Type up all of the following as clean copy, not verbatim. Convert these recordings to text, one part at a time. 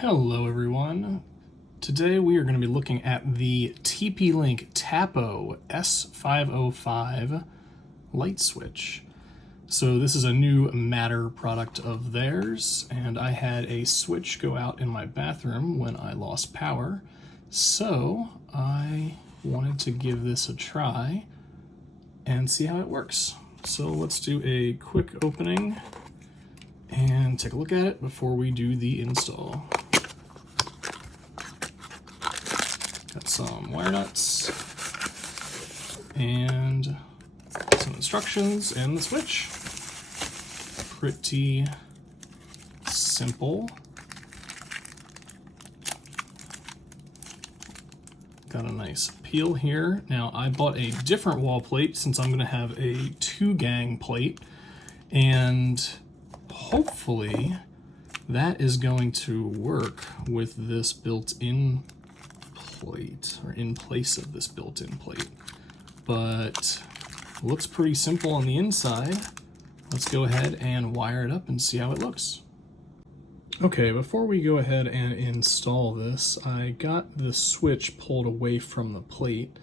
Hello everyone. Today we are going to be looking at the TP-Link Tapo S505 light switch. So this is a new Matter product of theirs, and I had a switch go out in my bathroom when I lost power, so I wanted to give this a try and see how it works. So let's do a quick opening and take a look at it before we do the install. Got some wire nuts and some instructions and the switch. Pretty simple. Got a nice peel here. Now I bought a different wall plate since I'm going to have a 2-gang plate, and hopefully that is going to work with this built-in plate, or in place of this built-in plate. But looks pretty simple on the inside. Let's go ahead and wire it up and see how it looks. Okay, before we go ahead and install this, I got the switch pulled away from the plate,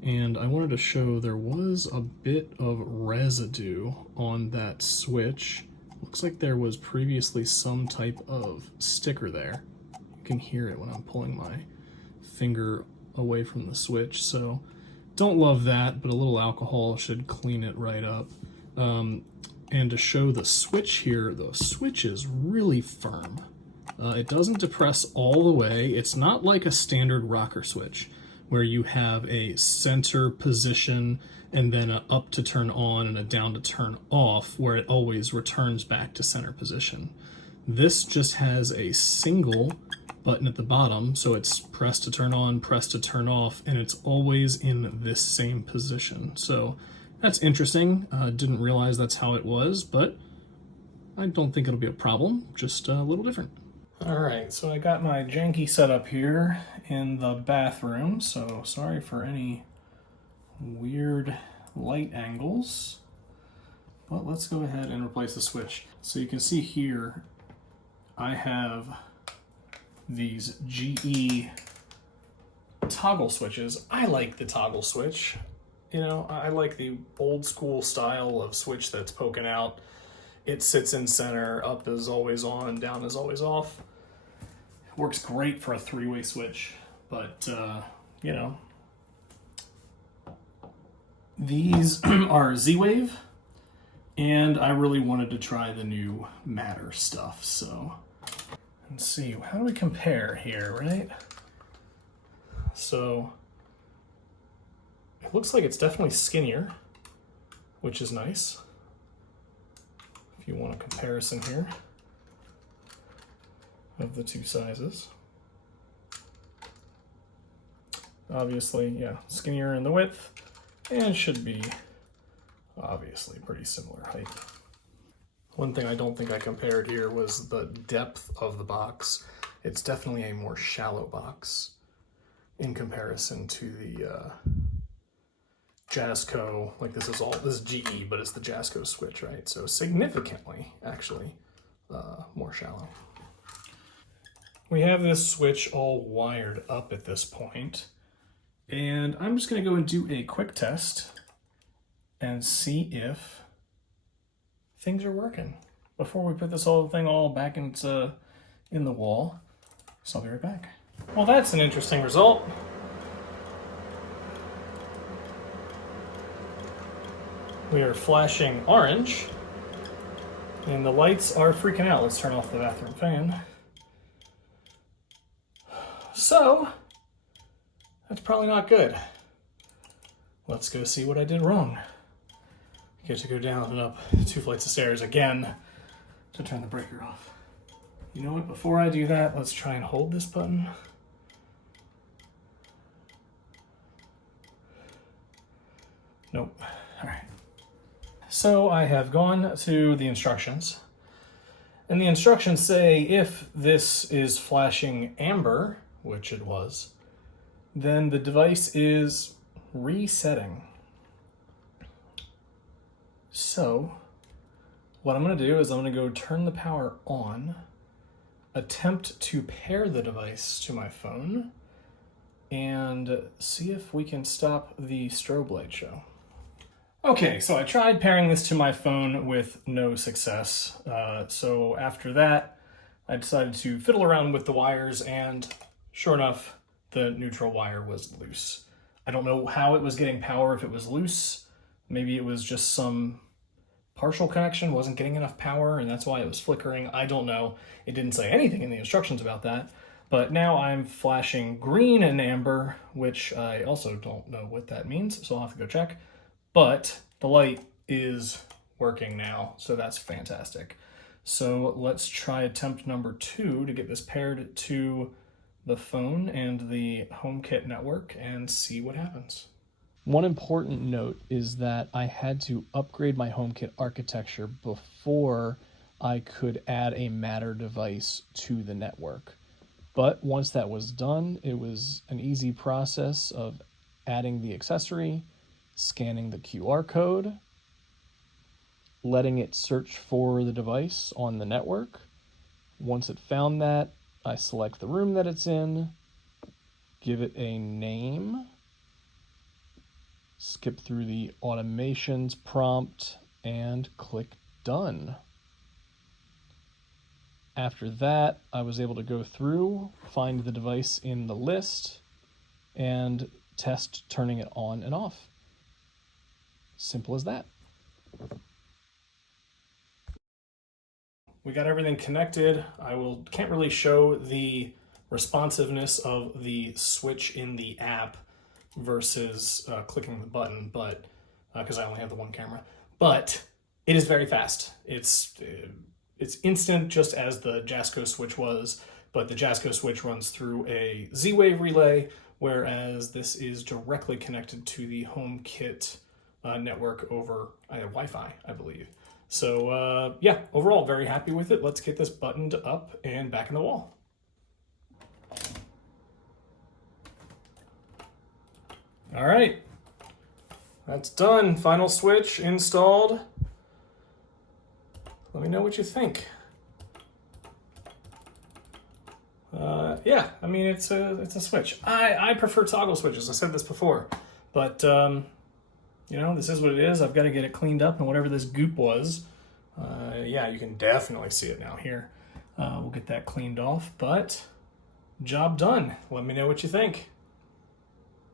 and I wanted to show there was a bit of residue on that switch. Looks like there was previously some type of sticker there. You can hear it when I'm pulling my finger away from the switch, so don't love that, but a little alcohol should clean it right up. And to show the switch here, the switch is really firm. It doesn't depress all the way. It's not like a standard rocker switch where you have a center position and then an up to turn on and a down to turn off, where it always returns back to center position. This just has a single button at the bottom, so it's press to turn on, press to turn off, and it's always in this same position. So that's interesting. Didn't realize that's how it was, but I don't think it'll be a problem, just a little different. All right, so I got my janky setup here in the bathroom, so sorry for any weird light angles, but let's go ahead and replace the switch. So you can see here, I have these GE toggle switches. I like the toggle switch. You know, I like the old school style of switch that's poking out. It sits in center, up is always on, down is always off. It works great for a 3-way switch, but you know, these are Z-Wave, and I really wanted to try the new Matter stuff, so let's see, how do we compare here, right? So it looks like it's definitely skinnier, which is nice. If you want a comparison here of the two sizes. Obviously, yeah, skinnier in the width, and should be obviously pretty similar height. One thing I don't think I compared here was the depth of the box. It's definitely a more shallow box in comparison to the Jasco. Like this is GE, but it's the Jasco switch, right? So significantly, actually, more shallow. We have this switch all wired up at this point, and I'm just gonna go and do a quick test and see if things are working before we put this whole thing all back in the wall. So I'll be right back. Well, that's an interesting result. We are flashing orange, and the lights are freaking out. Let's turn off the bathroom fan. So, that's probably not good. Let's go see what I did wrong. I get to go down and up 2 flights of stairs again to turn the breaker off. You know what, before I do that, let's try and hold this button. Nope. All right. So I have gone to the instructions, and the instructions say if this is flashing amber, which it was, then the device is resetting. So what I'm going to do is I'm going to go turn the power on attempt to pair the device to my phone and see if we can stop the strobe light show. Okay, so I tried pairing this to my phone with no success. So after that, I decided to fiddle around with the wires, and sure enough, the neutral wire was loose. I don't know how it was getting power if it was loose. Maybe it was just some partial connection, wasn't getting enough power, and that's why it was flickering. I don't know. It didn't say anything in the instructions about that. But now I'm flashing green and amber, which I also don't know what that means, so I'll have to go check. But the light is working now, so that's fantastic. So let's try attempt number 2 to get this paired to the phone and the HomeKit network and see what happens. One important note is that I had to upgrade my HomeKit architecture before I could add a Matter device to the network. But once that was done, it was an easy process of adding the accessory, scanning the QR code, letting it search for the device on the network. Once it found that, I select the room that it's in, give it a name, skip through the automations prompt, and click done. After that, I was able to go through, find the device in the list, and test turning it on and off. Simple as that. We got everything connected. Can't really show the responsiveness of the switch in the app versus clicking the button, but because I only have the one camera. But it is very fast. It's instant, just as the Jasco switch was, but the Jasco switch runs through a Z-Wave relay, whereas this is directly connected to the HomeKit network over Wi-Fi, I believe. So yeah, overall, very happy with it. Let's get this buttoned up and back in the wall. All right, that's done. Final switch installed. Let me know what you think. Yeah, I mean, it's a switch. I prefer toggle switches. I said this before, but you know, this is what it is. I've got to get it cleaned up, and whatever this goop was, yeah, you can definitely see it now here. We'll get that cleaned off, but job done. Let me know what you think.